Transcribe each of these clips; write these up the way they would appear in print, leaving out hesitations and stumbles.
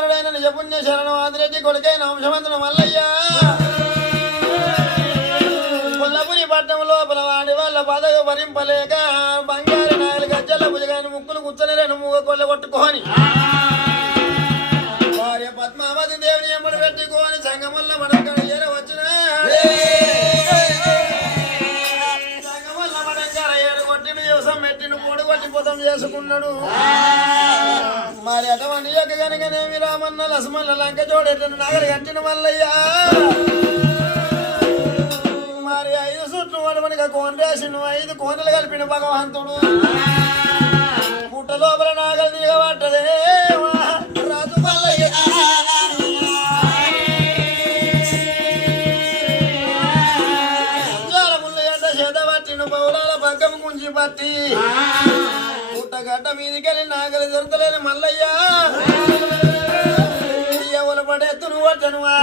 కుమారుడైన నిజపుణ్య శరణం ఆదిరెడ్డి కొడుకైన వంశమంతుడు మల్లయ్య కొల్లపురి పట్టణం లోపల వాడి వాళ్ళ పదవి భరింపలేక బంగారు నాయలు గజ్జల భుజగాని ముక్కులు కూర్చొని మూగ కొల్ల కొట్టుకోని భార్య పద్మావతి దేవుని ఎమ్మడి పెట్టుకోని సంగమల్ల మడక్కడ ఏర వచ్చిన సంగమల్ల మడక్కడ ఏరు కొట్టిన వ్యవసాయం పెట్టిన పొడి కొట్టిపోతాం చేసుకున్నాడు మరి అటువంటి యొక్క కనుకనేమి రామన్న లక్ష్మణ లంక చూడేటను నగర కట్టిన మల్లయ్యా మరి 5 చుట్టూ వడమనిగా కోనరేసిన 5 కోనలు కలిపిన భగవంతుడు పుట్ట లోపల నాగలు దిగబట్టదే రాజు మల్లయ్య ముళ్ళు గడ్డ చేత పట్టిన పౌరాల పక్కము గుంజి పట్టి పుట్టగడ్డ మీదికెళ్ళి నాగలి దొరకలేని మల్లయ్య ఎవరు పడేద్దును పట్టనువా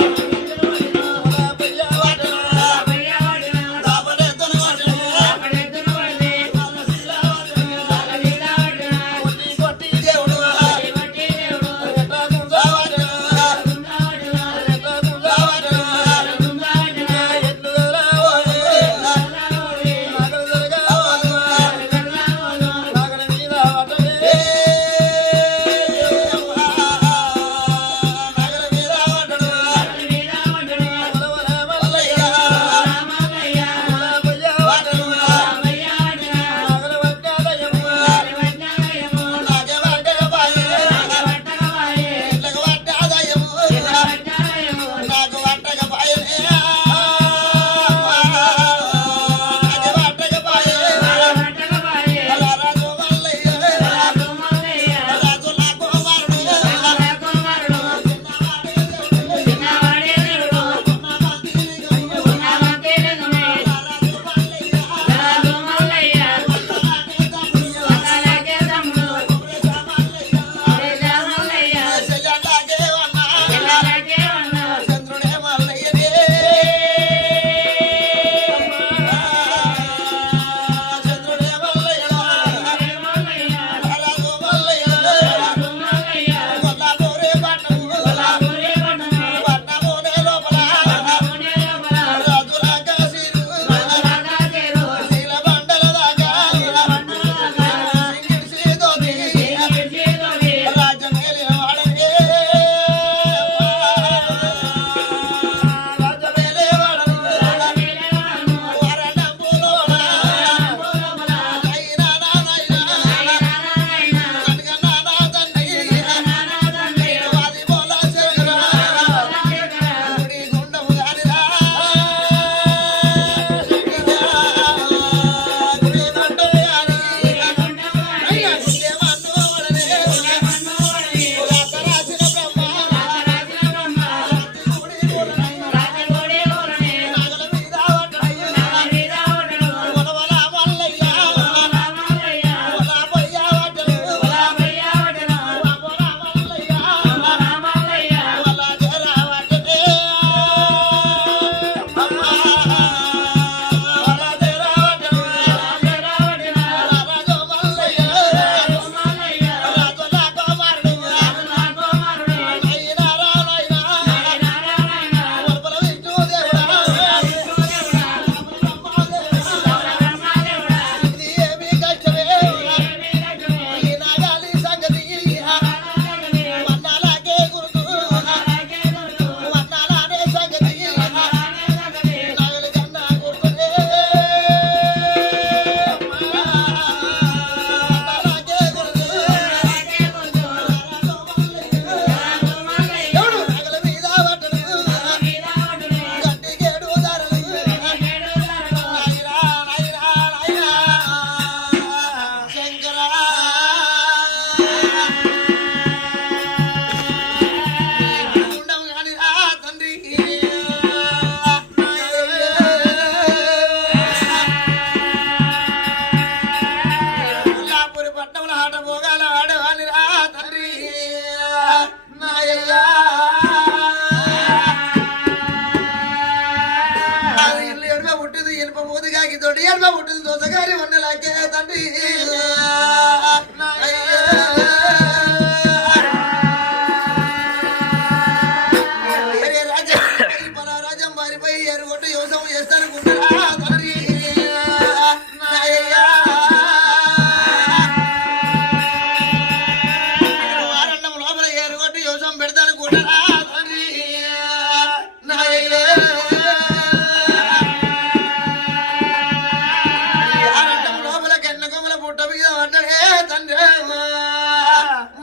పడ్డనే తండ్రి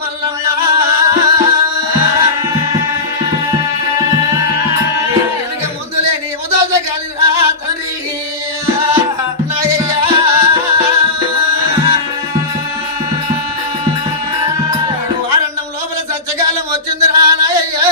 మల్లన్న వెనుక ముందు లేని ఉదోస కాని రా తండ్రి నాయ్యా వారణం లోపల సత్యకాలం వచ్చింది రా నాయ్యా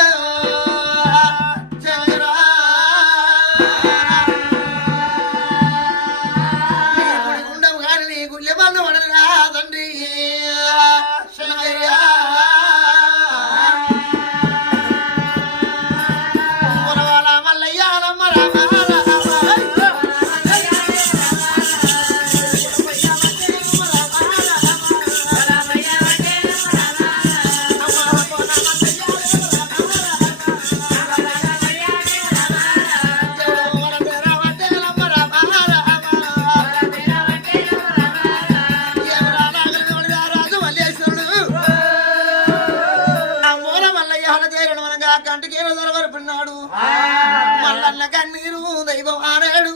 మల్లన్న కన్నీరు దైవం ఆనాడు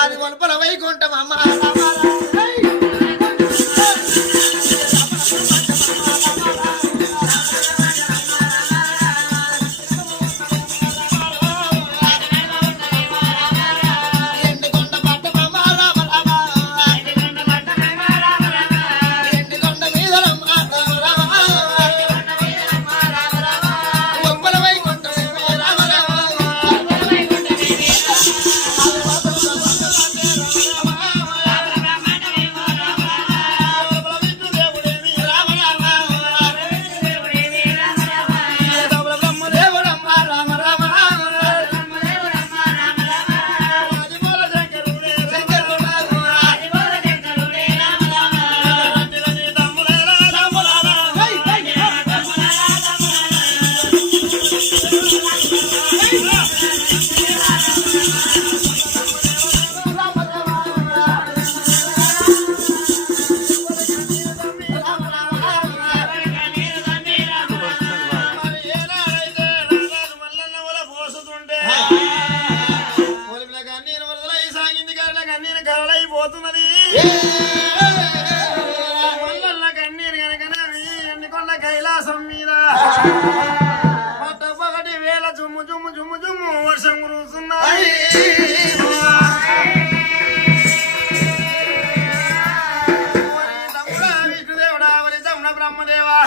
అది వల్పల వైకుంఠం అమ్మ పోతున్నది మల్లన్న కన్నీరు కనుక ఎండుకొండ కైలాసం మీద పట్టపగటి వేల జుమ్ము జుమ్ము జుమ్ము జుమ్ము వర్షం కురుస్తున్నది విష్ణుదేవుడా వరి తమ్ముడ బ్రహ్మదేవా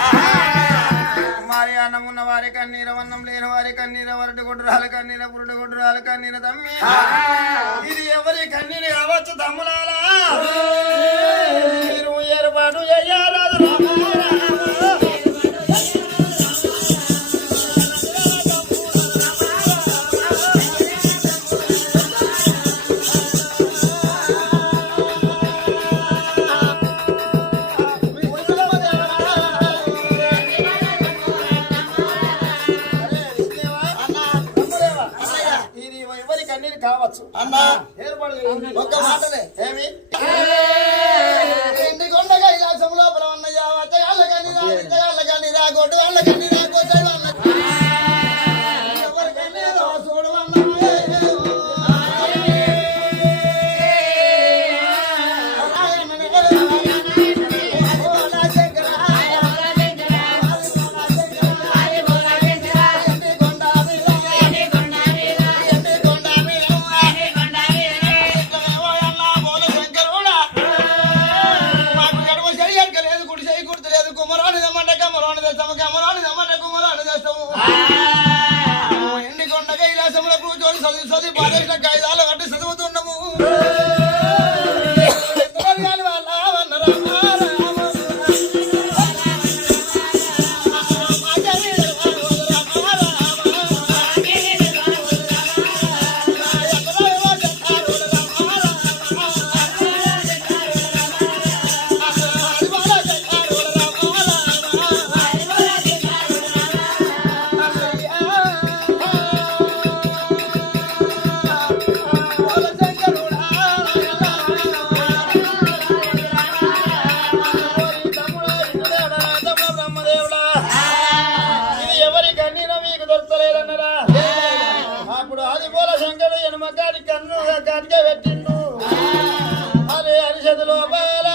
వారి అన్నం ఉన్న వారి కన్నీర అన్నం లేని వారి కన్నీర వరటి గుడ్రాల కన్నీర పురుటి గుడ్రాల కన్నీర తమ్మి ఇది ఎవరి కన్నీరు కావచ్చు తమ్ములారా మీరు ఏర్పాటు చెయ్యారాదు కావచ్చు అన్నా ఏర్పాటు ఒక్క మాటలే ఏమి ఇంటి కొండగా ఇలాసం లోపల ఉన్నయ్యా కానీ రా గొడ్డు వాళ్ళ కానీ రా గొడ్డు ఎవరికైనా చూడు ఎండికొండగా ఇలాసంలో కూర్చొని చదివి పారేసిన కాగితాలు కట్టి చదువుతున్నాము శంకరు ఎనమగాడి కన్ను గట్టిగా పెట్టిండు అదే అరిషదు లోపల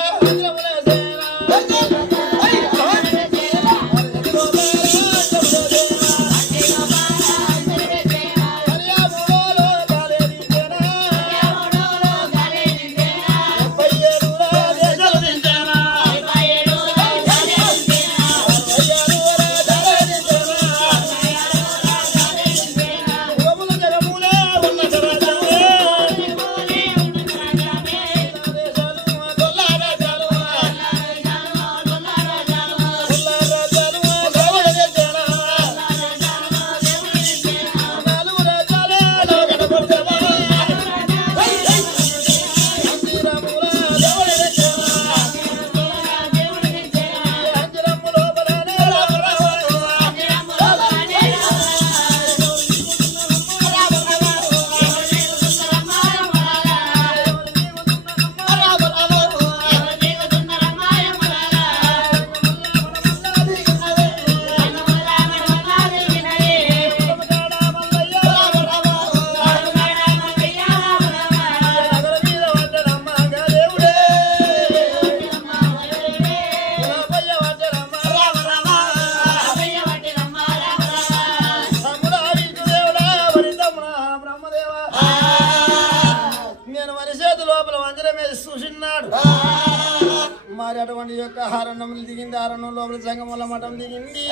మరి అటువంటి యొక్క అరణ్యములు దిగింది అరణ్యం లోపల సంగమల్ల మఠం దిగింది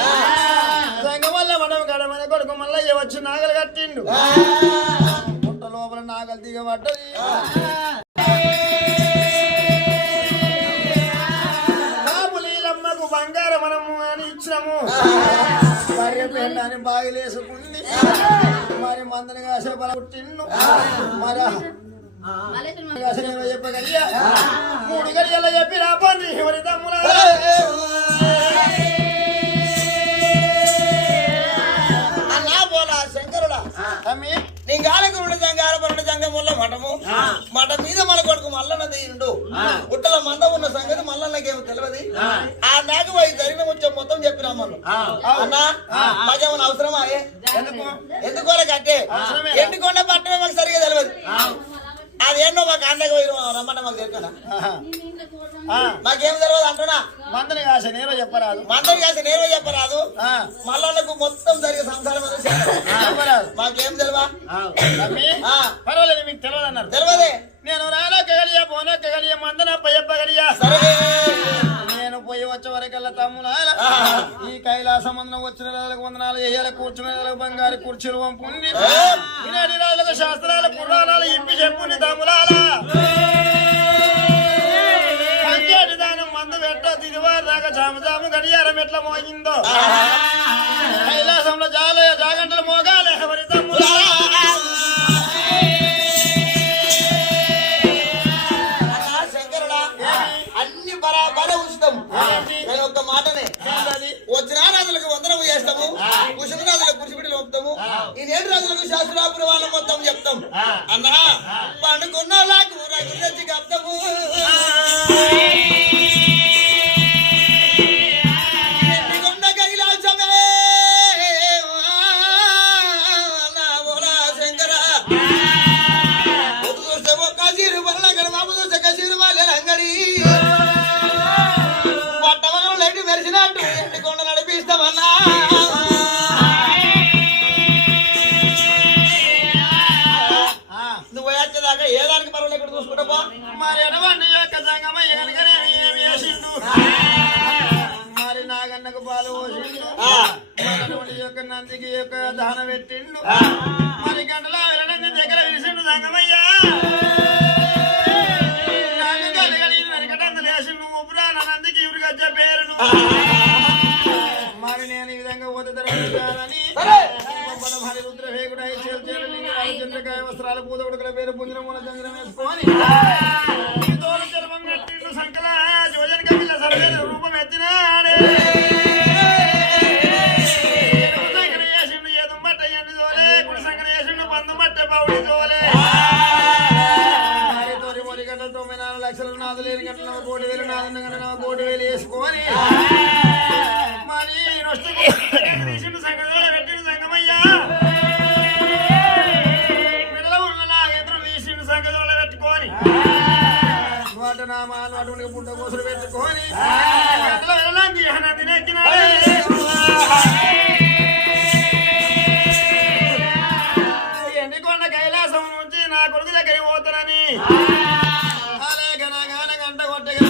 సంగమల్ల మఠం గడమైన కొడుకు మళ్ళీ వచ్చి నాగలు కట్టిండు పుట్ట లోపల నాగలు దిగబడ్డది బాబులీలమ్మకు బంగారం మనము అని ఇచ్చినాము భార్య పెళ్ళాన్ని బాగిలేసుకుంది మరి మందని కాసే బల పుట్టిండు మరి చెప్పగలియా 3 గడియల్లో చెప్పి రాపండి ఎవరి తమ్ములా అన్నా పోలా శంకరుడా అమ్మి నీ గాలకురుడు జంగాలపరుడు జంగముల్ల మఠము మఠం మీద మన కొడుకు మల్లన్న తీరుడు గుట్టల మంద ఉన్న సంగతి మల్లన్నకేమో తెలియదు ఆ నాకు పోయి జరిగిన ముచ్చం మొత్తం చెప్పినా మనం అన్నా మాకేమన్నా అవసరమా ఎందుకోలే కట్టే ఎండుకొండ పట్టమే మాకు సరిగా తెలియదు అదేంటో మాకు అందరికి పోయి రమ్మంటే మాకు తెలుసునా మాకేం తెలియదు అంటున్నా మందని కాస నేను చెప్పరాదు మందరి కాసి నేనే చెప్పరాదు మల్లన్నకు మొత్తం జరిగే సంసారం చెప్పరాదు మాకేం తెలియవా పర్వాలేదు మీకు తెలియదు అన్నారు తెలియదే నేను రానక్కగలియా పోనక్కగలియా మందనప్ప చెప్పగలియా నేను పోయి వచ్చే వరకల్లా తమ్ములాల ఈ కైలాసమందరం వచ్చిన రాజులకు వందనాలు వేయాలి కూర్చున్న రాజులకు బంగారు కుర్చీలు పంపుంది వినాడి రాజులకు శాస్త్రాలు పురాణాలు ఇప్పి చెప్పుంది తమ్ములాల పంచాటి దానం మందు పెట్ట తిరువారు దాకా జాము గడియారం ఎట్లా మోగిందో కైలాసంలో జాగంటలు మోగాలి ఎవరి తమ్ములా అన్ని బరాబరే ఉంచుతాం నేను ఒక్క మాటనే వచ్చిన రాజులకు వందనము చేస్తాము కుషుల రాజులకు కుషిపిడిలు పంపుతాము ఈ 7 రాజులకు శాస్త్రాపుర వాళ్ళం మొత్తం చెప్తాం అన్నా పండుకున్న తెచ్చి కప్తాము కొండ కైలాసమే శంకర చూస్తే ఒక్క సీరు వల్ల బాబు చూస్తే కసీరు వాళ్ళ అంగడి పట్టమగలు లైట్ మెరిసినట్టు ఎండి కొండ నడిపిస్తామన్నా నువ్వు వచ్చేదాకా ఏ దానికి పర్వాలేదు ఇక్కడ చూసుకుంటా మరి ఎడవండి యొక్క సంగమ ఏనుగనే ఏమి చేసిండు మరి నాగన్నకు పాలు పోసిండు మరి యొక్క నందికి యొక్క దాన పెట్టిండు మరి గంటల వెళ్ళడానికి దగ్గర విలిసిండు సంగమయ్యా నందికి ఇవిడిగచ్చ పేరును మరి నేను ఈ విధంగా పోతానని భారీ రుద్రవేగుడు చంద్రకాయ వస్త్రాల పూతగుడుకుల పేరు పుంజన మూల చంద్రం వేసుకొని తోలు చర్మం కట్టిండు సంకల జోజన కపిల సర్వేల రూపం ఎత్తినాడే సంకర చేసిండు ఏదు మట్ట ఎండి తోలే కుడి సంకర చేసిండు బంధు మట్ట పౌడి తోలే తోరి మొరి గంటలు 94 లక్షల 4 గంటల 1,00,000 గంటల 1,00,000 వేసుకొని మరి తీసిండు సంగతి పెట్టిండు సంగమయ్యా పెట్టుకొని నామాలు అటువంటి పుట్ట కోసలు పెట్టుకొని ఎండికొండ కైలాసం నుంచి నా కొడుకు దగ్గరికి పోతానని గంట కొట్టగా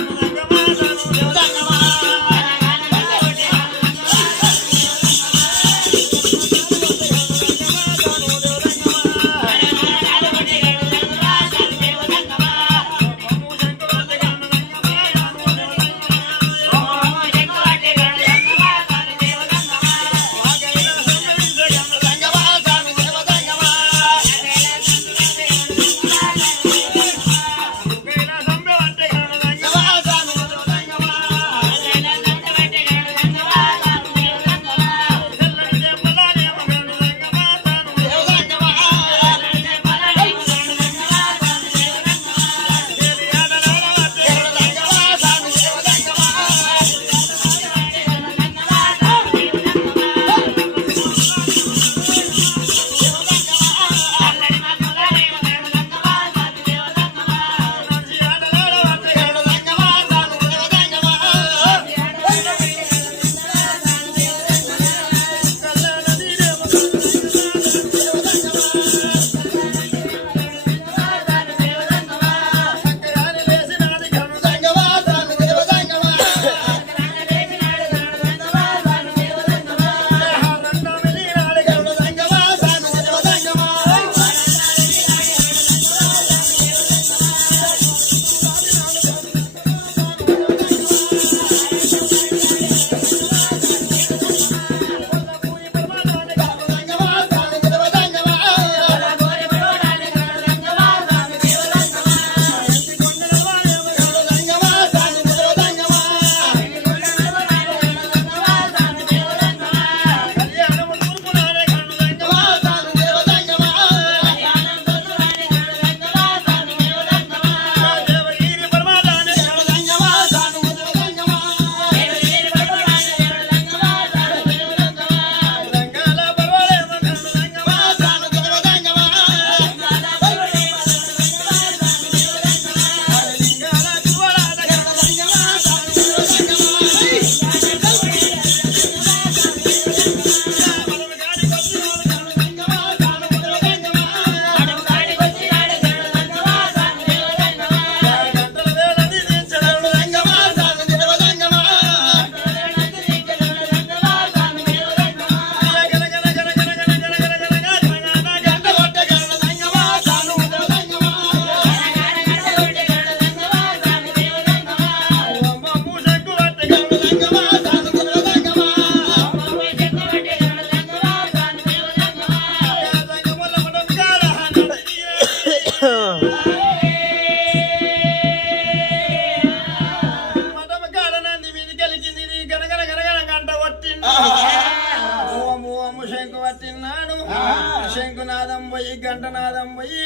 కంఠనాదం పోయి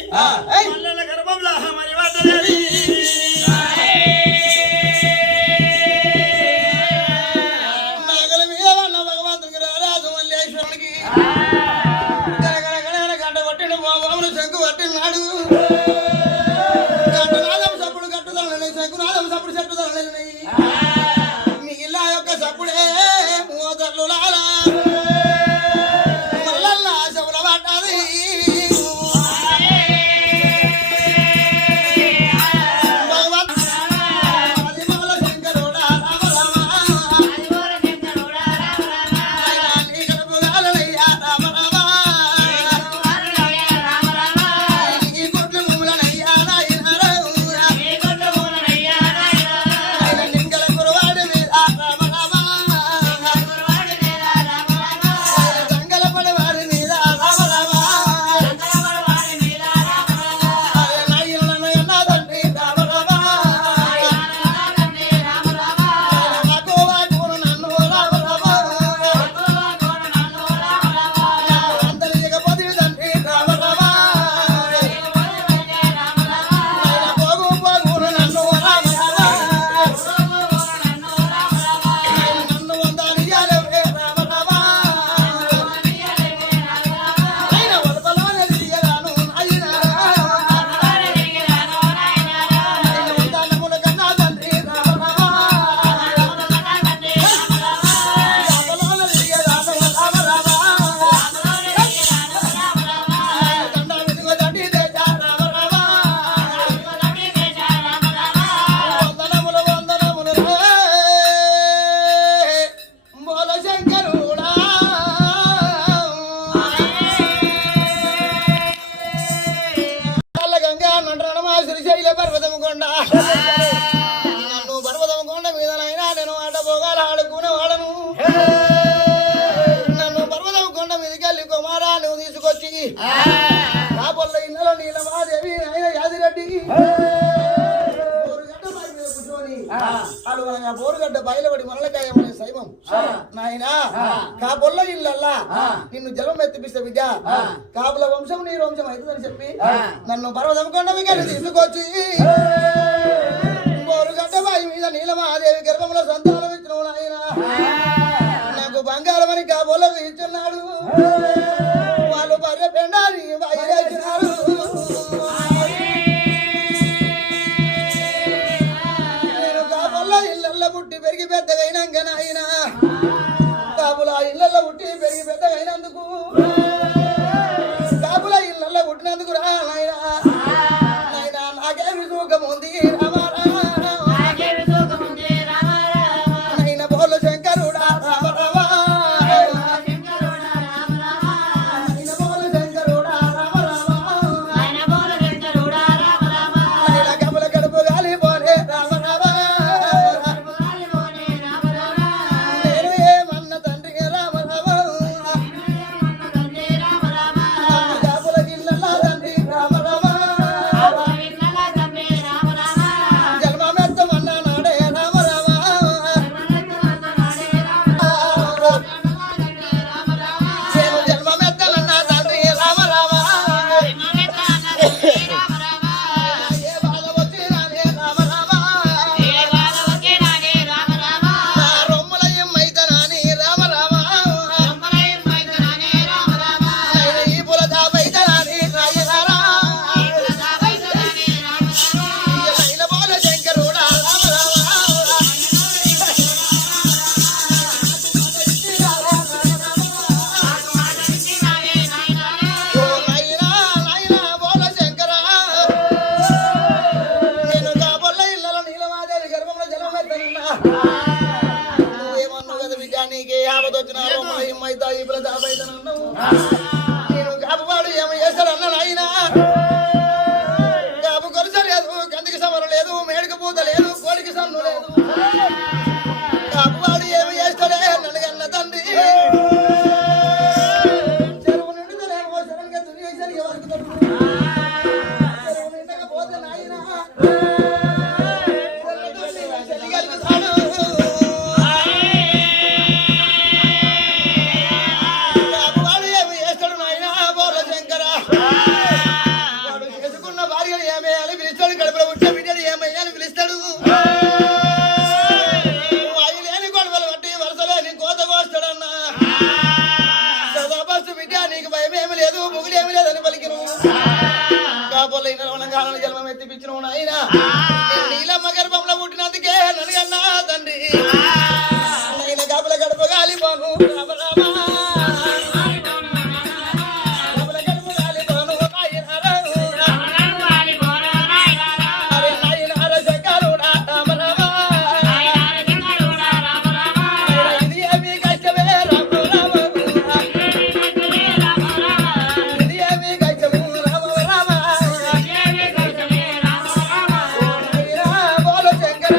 ఏయ్. మల్లెల గర్భంలో మరి పడ్డది. నాగల మీద ఉన్న భగవంతుడికి రారాజు మల్లేశ్వరుడికి గడగడ గడగడ గంట కొట్టిన బాబును శంకు పట్టినాడు గంటనాదం సప్పుడు కట్టుదలని శంకునాదం సప్పుడు చెట్టుదలని మిగిలిన యొక్క సప్పుడే మోతల్లు లారా మల్లల్లా శబుల పడ్డది నన్ను పర్వతం కొండ మీదనైనా నేను ఆట పోగాలు ఆడుకునే వాడను నన్ను పర్వతం కొండ మీదకెళ్ళి కుమారా నువ్వు తీసుకొచ్చి నా పొల్ల ఇళ్ళలో నీలమాదేవి ఆయన యాదిరెడ్డి బోరుగడ్డ బావి మీద కూర్చొని అలువనగా బోరుగడ్డ బయలుపడి మనలకాయమనే శైవం నాయనా కా పొల్ల ఇళ్ళల్లా నిన్ను జలం ఎత్తిపిస్తే బిడ్డ కాపుల వంశం నీ వంశం అవుతుందని చెప్పి నన్ను పర్వతం కొండ మీదకెళ్ళి తీసుకొచ్చి బోరుగడ్డ బావి మీద నీలమాదేవి గర్భంలో సంతానం ఇచ్చిన నాయన నాకు బంగారమని కాబోలకు ఇచ్చున్నాడు వాళ్ళు బర్రె పెండాని బాయి వేసినారు నేను కాబోళ్ళ ఇళ్ళల్లో పుట్టి పెరిగి పెద్దగైనాక నాయన కాబుల ఇళ్ళల్లో పుట్టి పెరిగి పెద్దగైనందుకు కాబుల ఇళ్ళల్లో పుట్టినందుకు రా నాయన నాయన నాకేమి సుఖం ఉంది నేను కాపువాడు ఏమో చేస్తాడన్న నాయన కాపు కొలుస లేదు కందికి సమరం లేదు మేడికి పూత లేదు కోడికి సన్ను లేదు కాపువాడు ఏమి చేస్తాడే నన్ను తండ్రి చెరువు నిండుదనేమో శరణ్గా దునియేసరిగా వరుకుతాడు చెరువు నిండకపోతే నాయన కాపువాడు ఏమి చేస్తాడు నీలమ్మ గర్భంలో పుట్టినందుకే నన్ను తండ్రి నేను గబల గడప గాలిపోను రామ రామ గబల గడప గాలిపోను అరే నాయనార శంకరుడా రామ రామ ఇది ఏమి కష్టమే రామ రామ ఇది ఏమి కష్టము రామ రామ బోల శంకర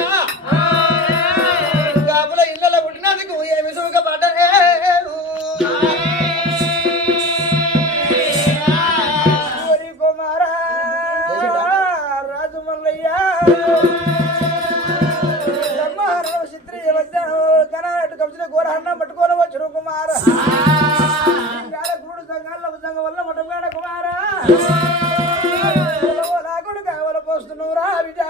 గబల ఇళ్ళలో పుట్టినందుకు ఏమి సుఖపడ్డనే కుమారా రాజమల్లయ్య కనాటు కవిచిన కూర అన్నం పట్టుకొని వచ్చారు కుమార గురుడు సంఘాల సంఘం వల్ల మటగాడ కుమార నా కొడుకు కావల పోస్తున్నావు రా బిడ్డ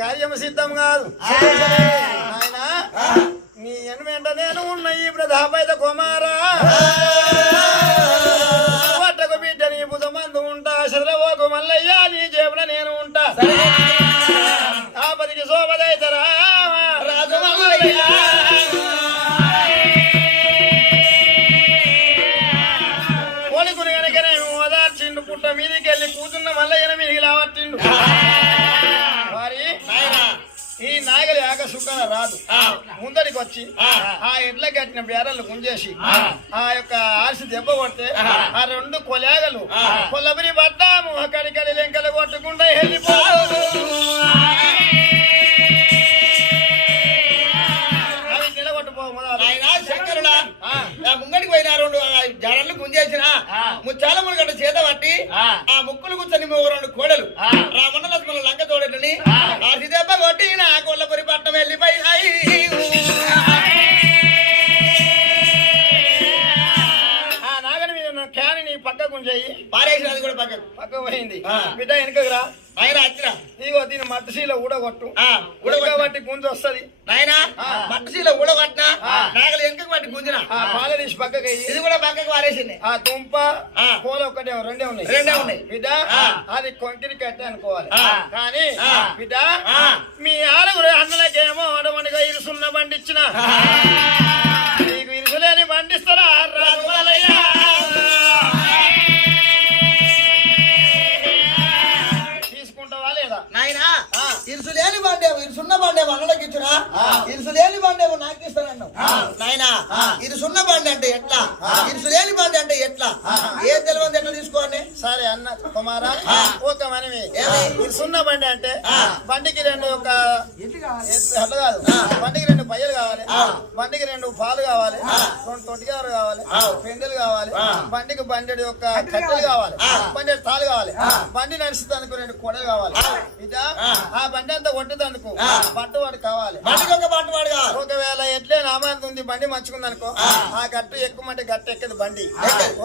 కార్యము సిద్ధం కాదు నాయనా నీ వెంట నేను ఉన్న ఈ ప్రధాపైత కుమారా పట్టకు బిడ్డ నీ బుధమందు ఉంటా శరవోకు మల్లయ్య నీ జేబుల నేను ఉంటా ఆపదికి శోభదైతరా రాజు మల్లయ్య కొడుకుని కనుక నేను ఓదార్చిండు పుట్ట మీదికెళ్ళి కూతున్న మల్లయ్యన మీదికి లావట్టిండు ఈ నాగలి ఆగ సుఖం రాదు ముందడికి వచ్చి ఆ ఎడ్ల కట్టిన బేరలు గుంజేసి ఆ యొక్క ఆర్సి దెబ్బ కొడితే ఆ రెండు కొలాగలు కొల్లబరి పడ్డాము కడికడి లెంకలు కొట్టుకుంటా వెళ్ళిపో శంకరుడా ముంగడికి పోయిన రెండు జడలు గుంజేసిన ముచ్చాల మునగడ్డ చేత పట్టి ఆ ముక్కులు కూర్చొని రెండు కోడలు రామన్న లక్ష్మణ లంక తోడని ఆ సిదెబ్బ కొట్టి నా కొల్లపురి పట్టణం వెళ్ళిపోయినాయి ఆ నాగని మీద క్యాని నీ పక్కకు ఉంచేయి పారేసిన అది కూడా పక్కకు పోయింది బిడ్డ వెనుకకు రా ఆయన వచ్చిన ఇగో దీని మట్టశీల ఊడగొట్టు ఊడగబట్టి గుంజు వస్తుంది నాయన మట్టశీల ఊడగొట్టిన నాగలు వెనుకకు పట్టి గుంజిన పాల తీసి పక్కకి ఇది కూడా పక్కకు పారేసింది ఆ దుంప పూల ఒకటే రెండే ఉన్నాయి బిడ్డ అది కొంకిని కట్టి అనుకోవాలి కానీ బిడ్డ మీ ఆరుగురు అన్నలకేమో అడవనిగా ఇరుసున్న బండి ఇచ్చిన నీకు ఇరుసులేని బండిస్తారా తీసుకుంటావా లేదా నాయన ఇరుసు లేని బండేమో ఇరుసున్న బండేమో అన్నలకి ఇచ్చురా ఇరుసు లేని బండేమో నాకు ఇస్తానన్నావు నాయన ఇరుసున్న బండి అంటే ఎట్లా ఇరుసు లేని బండి అంటే ఎట్లా ఏ తెలియదు ఎట్లా తీసుకోండి సరే అన్న కుమారా ఒక మనవి ఇది సున్న బండి అంటే బండికి రెండు ఒక అట్లా కాదు బండికి రెండు పయ్యలు కావాలి బండికి రెండు పాలు కావాలి రెండు తొట్టిగారు కావాలి పెండలు కావాలి బండికి బండి యొక్క కట్టెలు కావాలి బండి తాళ్ళు కావాలి బండి నడిచేందుకు రెండు కొడలు కావాలి ఇదా ఆ బండి అంతా కొట్టేందుకు పట్టువాడు కావాలి ఒకవేళ ఎట్లే నామాంత ఉంది బండి మంచిగుంది అనుకో ఆ గట్టు ఎక్కుమంటే గట్టు ఎక్కదు బండి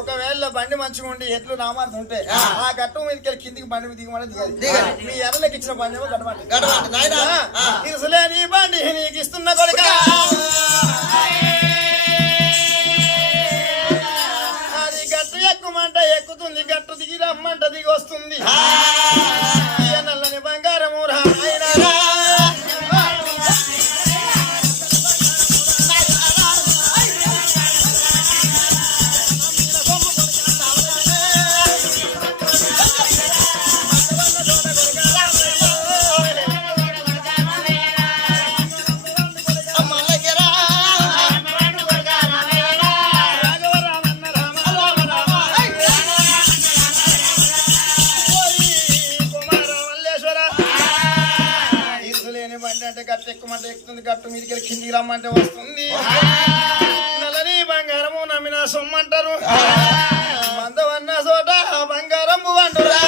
ఒకవేళ బండి మంచిగా ఉండి ఎట్లు నామాంత ఉంటే ఆ గట్టు మీదకి కిందికి బండి మీద దిగమని దిగదు మీ ఎర్రలకి ఇచ్చిన బండి ఏమో గడమంటే నీ బండి నీకు ఇస్తున్న కొడుక అది గట్టు ఎక్కుమంట ఎక్కుతుంది గట్టు దిగి రమ్మంట దిగి వస్తుంది నల్లని బంగారము రామాయణ ఎక్కుతుంది గట్టు మీదకి కిందికి రమ్మంటే వస్తుంది నల్లని బంగారము నమ్మిన సొమ్మంటారు మందవన్న చోట బంగారం అంటురా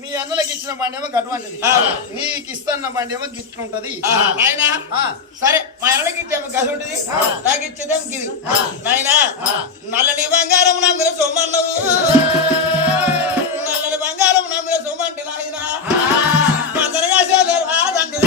మీ అన్నలకి ఇచ్చిన బండి ఏమో గటువంటిది నీకు ఇస్తున్న బండి ఏమో గిట్లుంటది సరే మా అన్నలకి ఇచ్చేమో గది ఉంటుంది నాకు ఇచ్చేదేమో గిది నాయనా నల్లని బంగారం నమ్మిన సొమ్మన్నవు నల్లని బంగారం నమ్మిన సొమ్మంటే నాయన మందరగా చేయలేరు రాదండి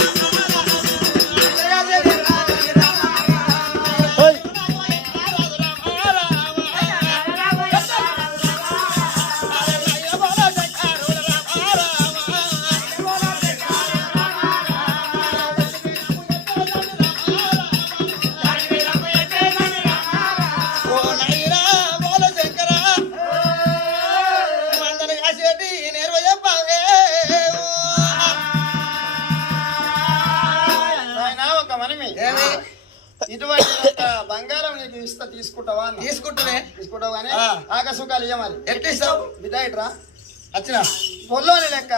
ఇటువంటి బంగారం నీకు ఇస్తా తీసుకుంటావా తీసుకుంటావు కానీ ఆకసుకాలు ఇవ్వాలి ఎట్లా ఇస్తావు బిడ్డ వచ్చిన పొల్లోని లెక్క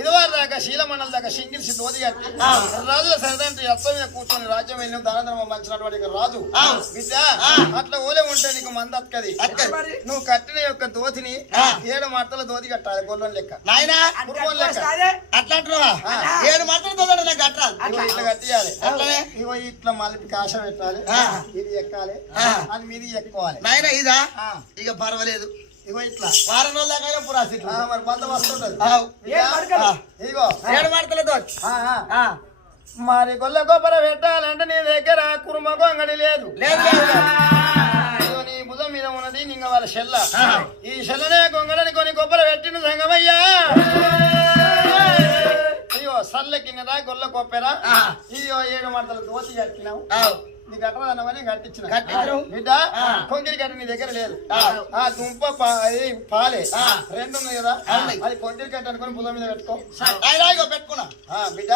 ఇదివారి దాకా శీలమండల దాకా సింగిల్సి దోది కట్టి రాజుల సరిదంటే అత్త మీద కూర్చొని రాజ్యం వెళ్ళి దానధర్మం పంచినటువంటి రాజు బిడ్డ అట్లా ఊలే ఉంటే నీకు మంది అక్కది నువ్వు కట్టిన యొక్క దోతిని 7 మడతల దోతి కట్టాలి పొల్లోని లెక్క అట్లా 7 మడతల దోతి కట్టాలి ఇట్లా కట్టియాలి ఇగో ఇట్లా మళ్ళీ కాశ పెట్టాలి ఇది ఎక్కాలి అని మీది ఎక్కువాలి నాయన ఇదా ఇక పర్వాలేదు ఇగో ఇట్లా వారం రోజుల దాకా పురాసి మరి బందోబస్తు ఉంటది ఇగో 7 మడతలతో మరి గొల్ల కొబ్బర పెట్టాలంటే నీ దగ్గర కుర్మ గొంగడి లేదు నీ భుజం మీద ఉన్నది నింగ వాళ్ళ షెల్ల ఈ షెల్లనే గొంగడని కొన్ని కొబ్బర పెట్టిన సంగమయ్యా ఇగో సల్ల కింద గొల్ల కొప్పెరా ఇగో 7 మడతల దోతి కట్టినావు నీకు అట్రదన్నమని కట్టించిన బిడ్డ కొంగిరి గడ్డి నీ దగ్గర లేదు ఆ దుంప పాలే 2 ఉన్నాయి కదా అది కొంగిరి గడ్డి అనుకుని భుజం మీద పెట్టుకున్నా బిడ్డ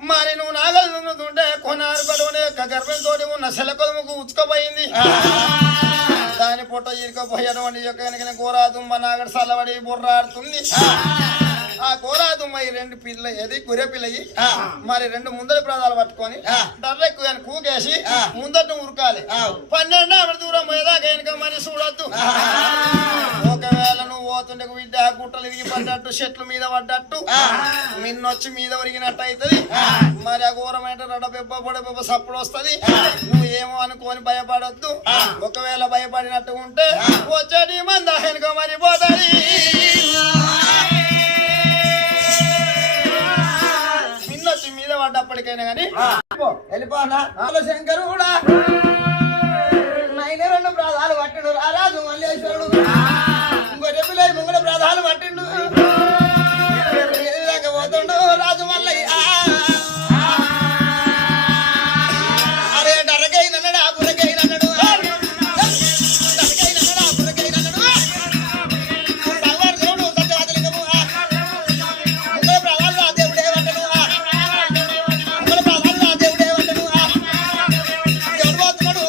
మరి నువ్వు నాగలు దున్నుతుంటే కొనారు కడుగునే గర్భంతో ఉన్న సెలకొదముకు ఉచ్చుకోపోయింది దాని పొట్ట ఇరుకపోయాడు యొక్క వెనకనే కూర దుంబ నాగడు సల్లబడి బుర్రాడుతుంది ఆ కోరాదుమ్మ ఈ 2 పిల్ల ఏది గుర్రె పిల్లయి మరి 2 ముందరి ప్రాదాలు పట్టుకొని డర్రెక్కు కూకేసి ముందట ఉరకాలి 12 ఆవిడ దూరం పోయేదాకా వెనక మరి చూడొద్దు ఒకవేళ నువ్వు పోతుండే బిడ్డ గుట్టలు విరిగి పడ్డట్టు చెట్ల మీద పడ్డట్టు నిన్నొచ్చి మీద ఒరిగినట్టు అవుతుంది మరి ఆ ఘోరమైన రడబెబ్బ సప్పుడు వస్తుంది నువ్వు ఏమో అనుకోని భయపడొద్దు ఒకవేళ భయపడినట్టు ఉంటే వచ్చేటి మంద వెనుక మరి పోతుంది మీద పడ్డప్పటికైనా కానీ వెళ్ళిపోనా శంకరుడా 2 ప్రాధాలు పట్టిండు రారాజు మల్లేశ్వరుడు ఇంకొక పిల్లలు ముంగడ ప్రాధాలు పట్టిండు పోతుండు రాజు మల్లయ్య అరే డరగైనన్నాడు ఆ బురగైనన్నాడు భగవాన్ సత్యవాదలింగము ముంగడ ప్రాధాలు ఆ దేవుడే పట్టను దేవుడే పట్టను దేవుడు పోతున్నాడు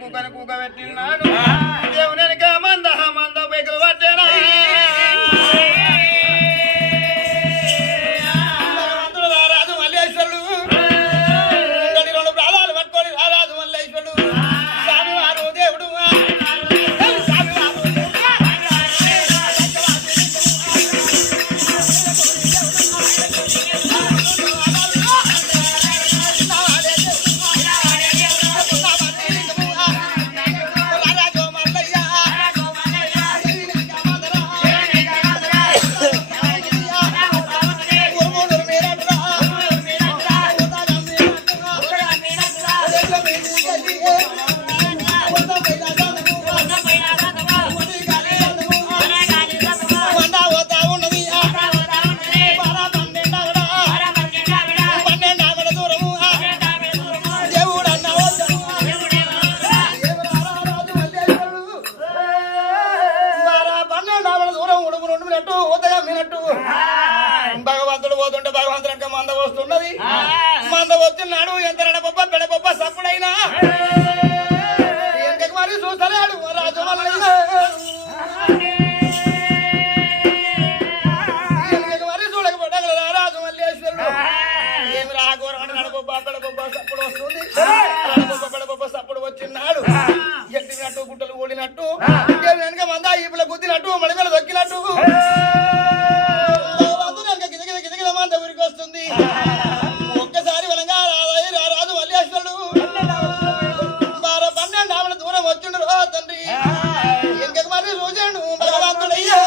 కూకని కూక పెట్టినాడు దేవునికి మంద పెగులు పట్టేనా రారాజు మల్లేశ్వరుడు రెండు ప్రాణాలు పట్టుకొని రారాజు మల్లేశ్వరుడు స్వామివారు దేవుడు భగవంతుడు పోతుంటే భగవంతుడు ఇంకా మంద వస్తున్నది మంద వచ్చినాడు ఎంత బొబ్బ పెడబొబ్బ సప్పుడైనా ఎంతకు మరి చూస్తలేడు రాజు మల్లయ్య ఎంతకు మరి చూడకపోవడం రాజు మల్లేశ్వరుడు ఏమి రాఘోరం నడబొబ్బ పెడబొబ్బ సప్పుడు వస్తుంది నడబొబ్బ పెడబొబ్బ సప్పుడు వచ్చినాడు ఎట్టినట్టు గుట్టలు ఊడినట్టు వెనక మంద ఈపుల గుద్దినట్టు మడిమేల దొక్కినట్టు ఊరికి వస్తుంది ఒక్కసారి వనంగా రారాజు మల్లేశ్వరుడు 12 ఆమెల దూరం వచ్చిండు రో తండ్రి ఎంక మరి చూసాడు భగవంతుడయ్యా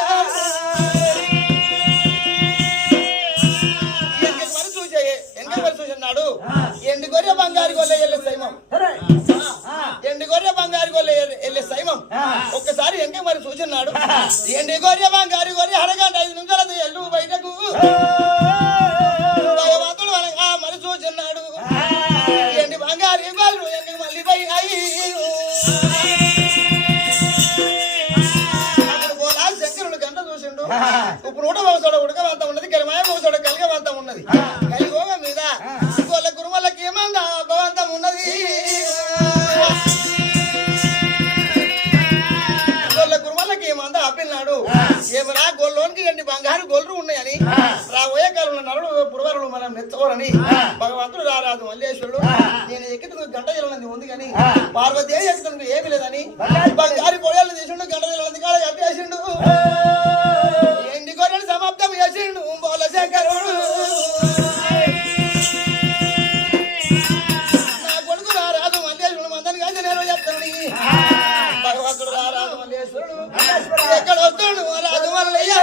ఎంక మరి చూసినాడు ఎండి గొర్రె బంగారు గొల్లె ఎల్లె సైమం ఎండి గొర్రె బంగారు గొల్లె ఎల్లె సైమం ఒక్కసారి ఎంక మరి చూసినాడు ఎండి గొర్రె బంగారు గొర్రె అరగంట 5 నిమిషాలు ఎల్లు బయటకు మరి చూచున్నాడు ఎండి బంగారు వాళ్ళు ఎందుకు మళ్ళీ పోయినాయి అప్పుడు పోలా శంకరుడు గంట చూసిండు ఇప్పుడు ఊట మోసాడు ఉడకవంత ఉన్నది గరిమాయ మోసాడు కలిగవంత ఉన్నది కలిగోగ మీద గొల్ల గురుమలకి ఏమందా భవంతం ఉన్నది గొల్ల గురుమలకి ఏమందా అప్పిన్నాడు ఏమరా గొల్లోనికి ఎండి బంగారు గొల్లు ఉన్నాయని రాబోయే కాలంలో నరుడు పురవరులు మనం నెచ్చుకోరని భగవంతుడు రారాజు మల్లేశ్వరుడు నేను ఎక్కిన గంట జల్లది ఉంది కానీ పార్వతి ఎక్కుతుంటే ఏమి లేదని బంగారు గొడవలు చేసిండు గంట జల్లది కాడ కట్టేసిండు ఎండి గొర్రెలు సమాప్తం చేసిండు బోల శంకరుడు నా కొడుకు రారాజు మల్లేశ్వరుడు మందని కాదు నేను చెప్తాను భగవంతుడు రారాజు మల్లేశ్వరుడు ఎక్కడ వస్తాడు రాజు మల్లయ్య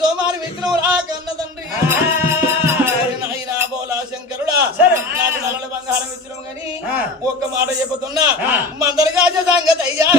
సోమారి విగ్రహం రా కన్న తండ్రి నాయనా బోలా శంకరుడా నాకు నల్ల బంగారం ఇచ్చినావు గాని ఒక్క మాట చెబుతున్నా మందరిగా సంగతి అయ్యా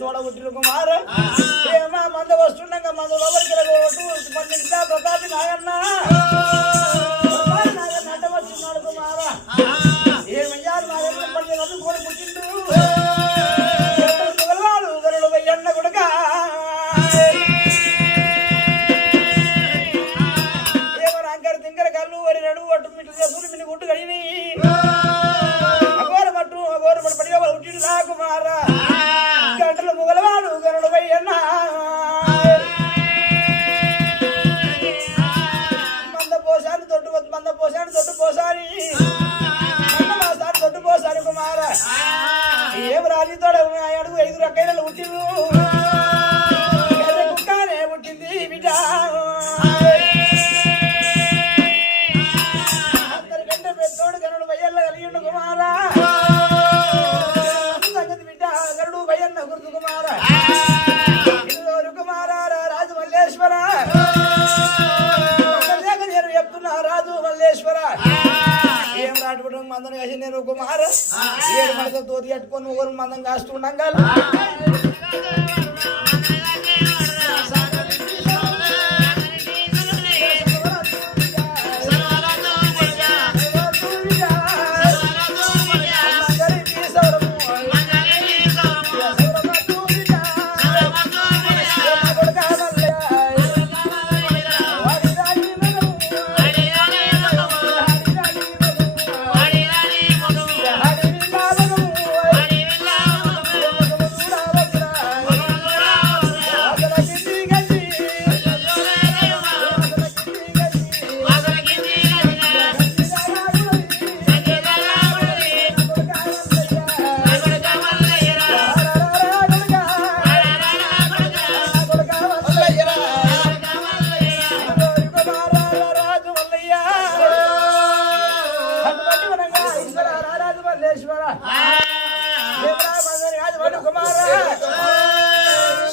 తోడబుట్టిన కుమార ఏమా మంద వస్తుండగా మంద లోపలికి ప్రతాపి నాగన్న నాగన్న వచ్చిన్నాడు కుమార ఏమయ్యారు నాగన్న పండుగ కూడా పుట్టిండు వాడు గరుడు వెయ్యన్న కొడుక ఏమో అంకర తింకర కళ్ళు వరి నడువు పట్టు మిట్లు చేసుకుని మిని గుట్టు కడిగి అగోర పట్టు పడిగా పుట్టిండు నా కుమార గంటలు ముగలవాడు గరుడు వెయ్యన్న మంద పోసాను తొట్టు పోసాని తొట్టు పోసాని కుమార ఏం రాజీతోడ అడుగు 5 రకాయలు పుట్టిండు కుమార ఏడు మనతో తోటి కట్టుకొని ఒకరు మందం కాస్తుండగా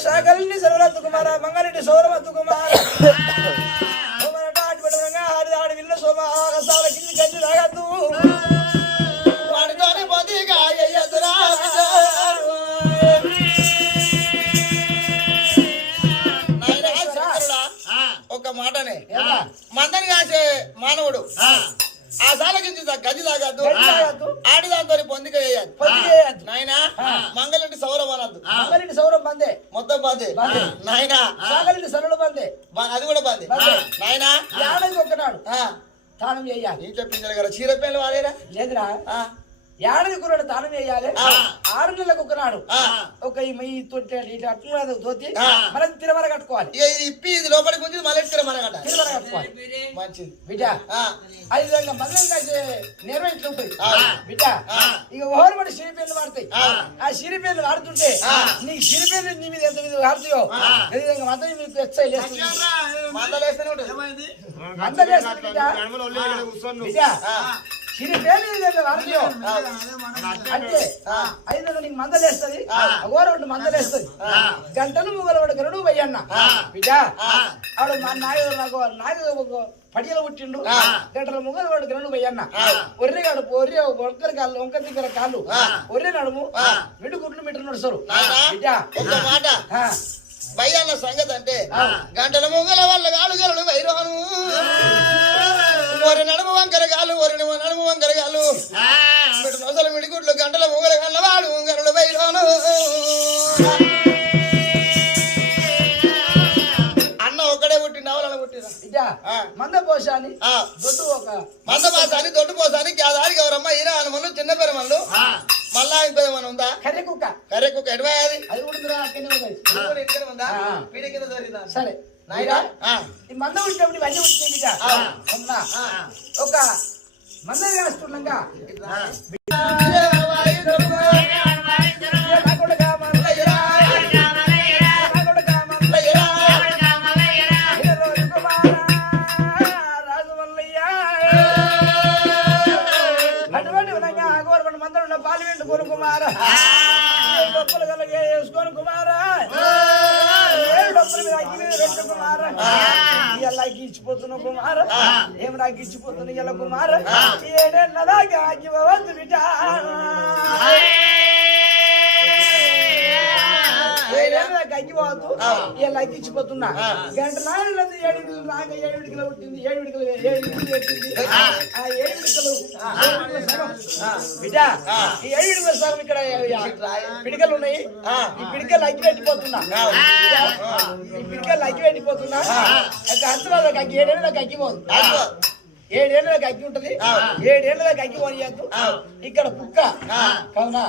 సకలిని సర్వరత్తు కుమార మంగళరెడ్డి సౌరవత్తు కుమార ఆడి విల్ల శోభ ఆకాశాల కింది గంజి తాగద్దు వాడితోనే పొదిగా ఎయ్యదురా ఒక మాటనే మందని కాసే మానవుడు ఆ సాలకి గది తాగద్దు ఆడిదాంతో పొందిక వేయద్దు నాయన మంగళంటి సౌరం అనద్దు మంగళంటి సౌరం బందే మొత్తం బందే నాయన సాగలింటి సరళ బందే అది కూడా బందే నాయన యాడకి ఒకనాడు తానం చేయాలి ఏం చెప్పించారు కదా చీరపేలు వాడేరా లేదురా ఏడాది కుర్రాడు తానం వేయాలి 6 నెలలకు ఒకనాడు ఒక ఈ తొట్టి అట్లా తోతి మనం తిరమర కట్టుకోవాలి ఇప్పి ఇది లోపలికి ఉంది మళ్ళీ తిరమర కట్టుకోవాలి మంచిది బిడ్డ అది విధంగా మళ్ళీ నేర్వ ఇట్లా ఉంటుంది బిడ్డ ఇక ఓవరబడి సిరిపేర్లు వాడతాయి ఆ సిరిపేర్లు వాడుతుంటే నీకు సిరిపేర్లు నీ మీద ఎంత మీద వాడుతాయో అదే విధంగా మంద మీకు ఎక్సైజ్ మందలేస్తూనే ఉంటుంది మందలేస్తుంది బిడ్డ సిరిపేర్లు వాడుతాయో అంటే 5 నీకు మందలేస్తుంది ఓరొకటి మందలేస్తుంది గంటలు ముగలు వాడు గరుడు పోయన్న బిడ్డ ఆడు మా నాకు పడియలు పుట్టిండు గంటల ముగలు వాడు గరుడు పోయన్న ఒర్రె గడుపు ఒర్రె వంకర కాళ్ళు వంకర దగ్గర కాళ్ళు ఒర్రె నడుము మిడుగుట్లు మిట్టు నడుస్తారు బిడ్డ ఒక మాట భయ్యన్న సంగతి అంటే గంటల ముగల వల్ల కాళ్ళు గరుడు వైరాను ఒరి నడుము వంకర కాలు ఒరి నడుము వంకర కాలు నొసలు మిడిగుడ్లు గంటల ముగల కల్లవాడు గరుడు వైరాను అన్న ఒక్కడే పుట్టి నవలను పుట్టిన మంద పోసాని దొడ్డు ఒక మంద పోసాని దొడ్డు పోసాని దారి గౌరమ్మ ఈరా హనుమన్లు చిన్న పెరమన్లు మళ్ళా ఇంకో మన ఉందా కర్రె కుక్క ఎడవాది అది కూడా ఉందా పీడి కింద దొరికిందా సరే ఈ మంద వచ్చినప్పుడు ఇవన్నీ వచ్చినాయి ఒక మంద కాస్తుండగా అటువంటి విధంగా గోరబండి మందలు ఉన్న పాలు వెండుకోను కుమార గొప్పలు కలిగే వేసుకోను కుమార ఇలా ఇచ్చిపోతున్నావు కుమార ఏమి నాకు ఇచ్చిపోతున్నా ఇలా కుమార ఏడేళ్ళదాకా అగ్గిపోవద్దు బిడ్డ అగ్గిపోవద్దు ఇలా ఇచ్చిపోతున్నా గంట నాలుగు 7 నాక 7 విడికలు పుట్టింది 7 విడికలు పెట్టింది ఆ 7 విడికలు బిడ్డ ఈ 7 విడికల సగం ఇక్కడ పిడికలు ఉన్నాయి ఈ పిడికలు అగ్గి పెట్టిపోతున్నా ఈ పిడికలు అగ్గి పెట్టిపోతున్నా అంతరాలకు అగ్గి 7 ఏళ్ళకి అగ్గిపోదు 7 ఏళ్ళకి అగ్గి ఉంటది 7 ఏళ్ళకి అగ్గి పోనీయద్దు ఇక్కడ కుక్క కావునా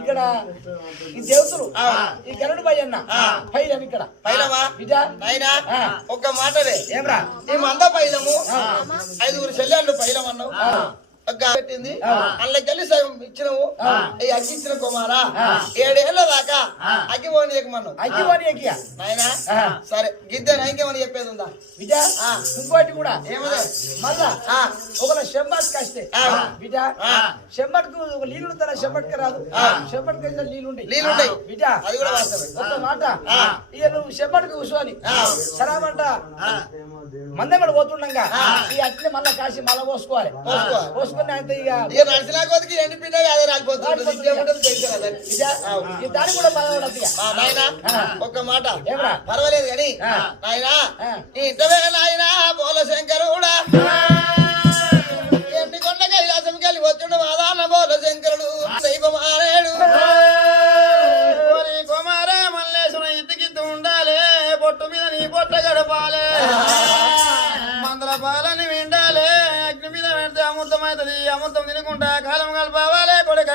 ఇక్కడ ఈ దేవతలు ఈ గరుడు భయ్యన్న పైలం ఇక్కడ పైలమా బిడ్డ ఒక్క మాటలే ఏమ్రా ఈ మంద పైలము 5 చెల్లెళ్ళు పైలం అన్నావు పెట్టింది అల్లకెళ్ళి సగం ఇచ్చినవు అగ్గి ఇచ్చిన కుమారా 7 ఏళ్ళ దాకా అగ్గి పోనీ మనం అగ్గి పోనీ ఎక్కియా నాయనా సరే గిద్దే ఇంకేమని చెప్పేది ఉందా బిడ్డ ఇంకోటి కూడా ఏమదే మళ్ళా ఒకళ్ళ శంబట్ కష్టే బిడ్డ శంబట్కు ఒక నీళ్ళు ఉంటారా శంబట్కి రాదు శంబట్కి అయితే నీళ్ళుంటాయి బిడ్డ అది కూడా వాస్తవం ఒక మాట ఇక నువ్వు శంబట్కి కూర్చోని సరామంట మందం కూడా పోతుండగా ఈ అట్లే మళ్ళా కాసి మళ్ళా పోసుకొని అయితే ఇక నడిచిన కొద్దికి ఎండిపోయినా అదే రాలిపోతుంది ఈ దానికి కూడా బాధపడద్దు నాయనా ఒక్క మాట ఏమరా పర్వాలేదు కానీ నాయనా ఇంటవే నాయనా బోల శంకరుడా ఎండి కొండ కైలాసంకి వెళ్ళి వచ్చుడు వాదాన బోల శంకరుడు దైవమానేడు కుమార మల్లేశ్వరం ఇతికిత్తు ఉండాలి పొట్టు మీద నీ పొట్ట గడపాలే మందల పాలని విండాలి అగ్ని మీద పెడితే అమృతం అవుతుంది అమృతం తినుకుంటా కాలం కలపావాలే కొడుక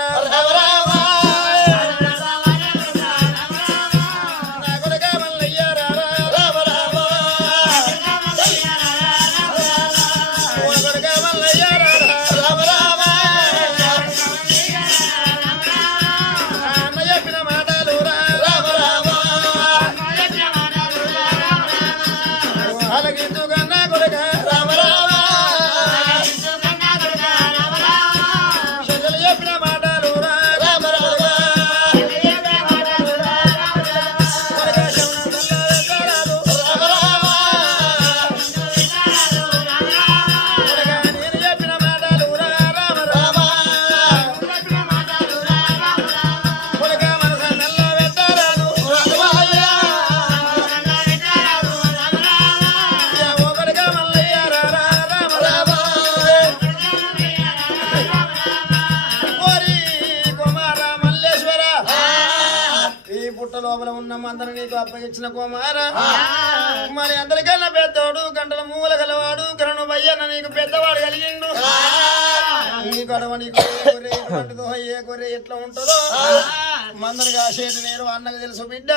లోపల ఉన్న మందరు నీకు అప్పగించిన కుమార మరి అందరికన్నా పెద్దవాడు గంటల మూల గలవాడు కరణు భయ్యన్న నీకు పెద్దవాడు కలిగిండు నీ గొడవ నీకు ఏ గొర్రె ఎట్లా ఉంటుందో మందరు కాసేది నేను అన్నకు తెలుసు బిడ్డ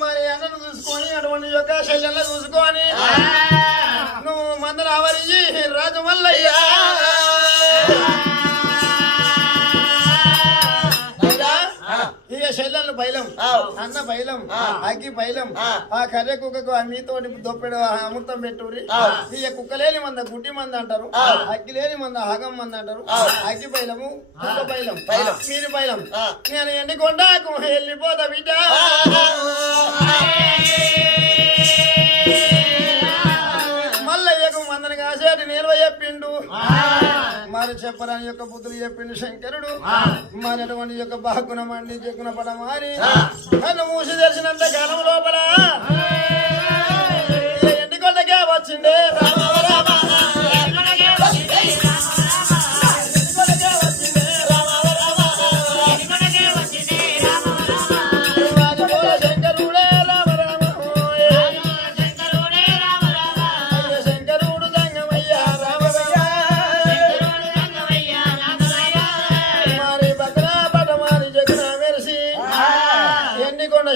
మరి అన్నను చూసుకొని అటువంటి యొక్క శైలంలో చూసుకొని నువ్వు మందరు ఆవరించి రాజు మల్లయ్యా ఇక శైలను బయలం అన్న బయలం అగ్గి బయలం ఆ కర్రె కుక్కకు ఆ మీతోటి దొప్పెడు అమృతం పెట్టురి ఇక కుక్కలేని మంద గుడ్డి మంద అంటారు అగ్గి లేని మంద హగం మంద అంటారు అగ్గి బయలము కుక్క బయలం మీరు బయలం నేను ఎండికొండకు వెళ్ళిపోతా బిడ్డ మల్లయ్యకు మందని కాసేటి నేర్వ చెప్పిండు మరి చెప్పరాని యొక్క బుద్ధులు చెప్పిండు శంకరుడు మరి అటువంటి యొక్క బాగుణం అండి చెక్కున పడ మారి నన్ను మూసి తెలిసినంత కాలం లోపల ఎండికొండకే వచ్చిండే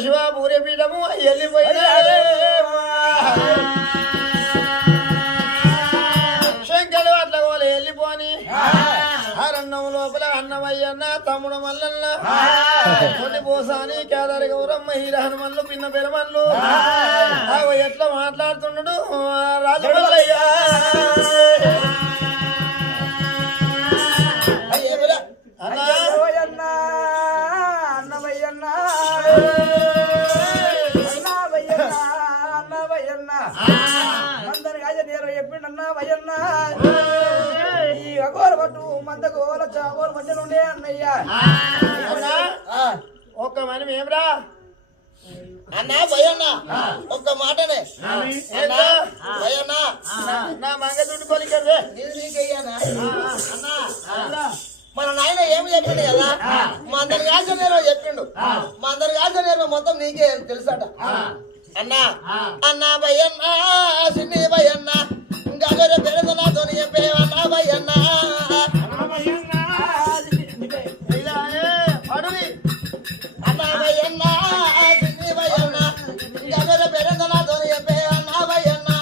శివ పూర్యపీఠము వెళ్ళిపోయినా శంకరు అట్లా వాళ్ళు వెళ్ళిపోని అరణ్యం లోపల అన్నమయ్యన్న తమ్ముడు మల్లన్న కొన్ని పోసాని కేదారి గౌరమ్మ హీర హనుమన్లు పిన్న పెరమన్లు ఎట్లా మాట్లాడుతున్నాడు రాజు మల్లయ్య చెప్పిండన్నా వయ్యన్న ఈ అగోర పట్టు మధ్యకు చాగోరు మధ్యలో ఉండే అన్నయ్య ఒక్క మనం ఏమ్రా అన్నా భయన్నా ఒక్క మాటనే భయన్నా నా మంగ దుడ్డు కొలికదే అన్నా మన నాయన ఏమి చెప్పిండు కదా మా అందరి ఆచరణలో చెప్పిండు మా అందరి ఆచరణలో మొత్తం నీకే తెలుసట అన్నా అన్నా భయన్నా సిన్ని భయన్నా గగర పెరదనాతో చెప్పేవన్నా భయన్నా అన్నా భయన్నా సిన్ని భయన్నా గగర పెరదనాతో చెప్పేవన్నా భయన్నా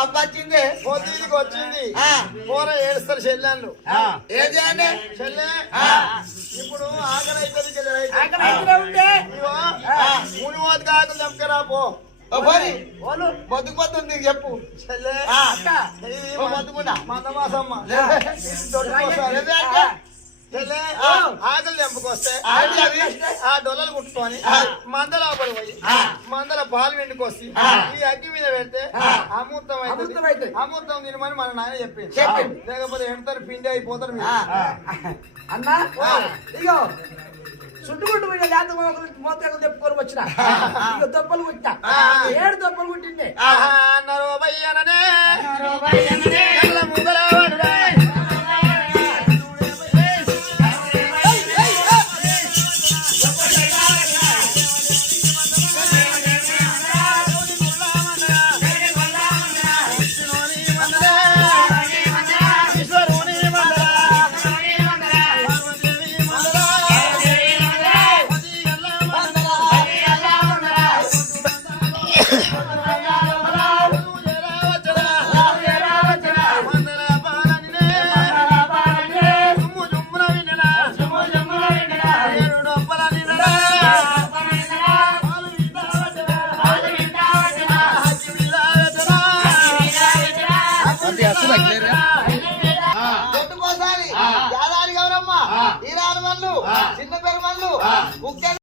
మబ్బు వచ్చిందే పొద్దుకి వచ్చింది ఆ. కూర ఏడుస్తారు చెల్లెళ్ళు ఏం చేయాలి చెల్లె ఇప్పుడు ఆకలి అవుతుంది అక్కడ అయితే ఉంటే మునిమోతికి ఆకలి చంపకరా పో పోనీ వాళ్ళు బతుకు బతుకు నీకు చెప్పు చెల్లె ఆ. ఇది ఓ బతుకున్నా మందమాసమ్మ చెల్లె ఆ. ఆకలి చంపుకొస్తే ఆకలి అవి. ఆ డొల్లలు కుట్టుకొని మందల లోపలి పోయి మందల పాలు వెండుకొచ్చి ఈ అగ్గి మీద పెడితే అమృతం అమృతం అయితే అవుతుంది. అమృతం తినమని మన నాయన చెప్పింది చెప్పింది. లేకపోతే ఎంటారు పిండి అయిపోతారు మీరు. అన్నా ఇగో చుట్టుముట్టు మీద లేత మోతలు చెప్పుకొని వచ్చిన ఇక దెబ్బలు కుట్టా 7 దెబ్బలు కుట్టింది ఆహా, అన్నారు బయ్యననే కళ్ళ ముగలవాడురా. చెట్టుకోసారి యాదారి గౌరమ్మ ఈనాడు మల్లు చిన్న పెరుమల్లు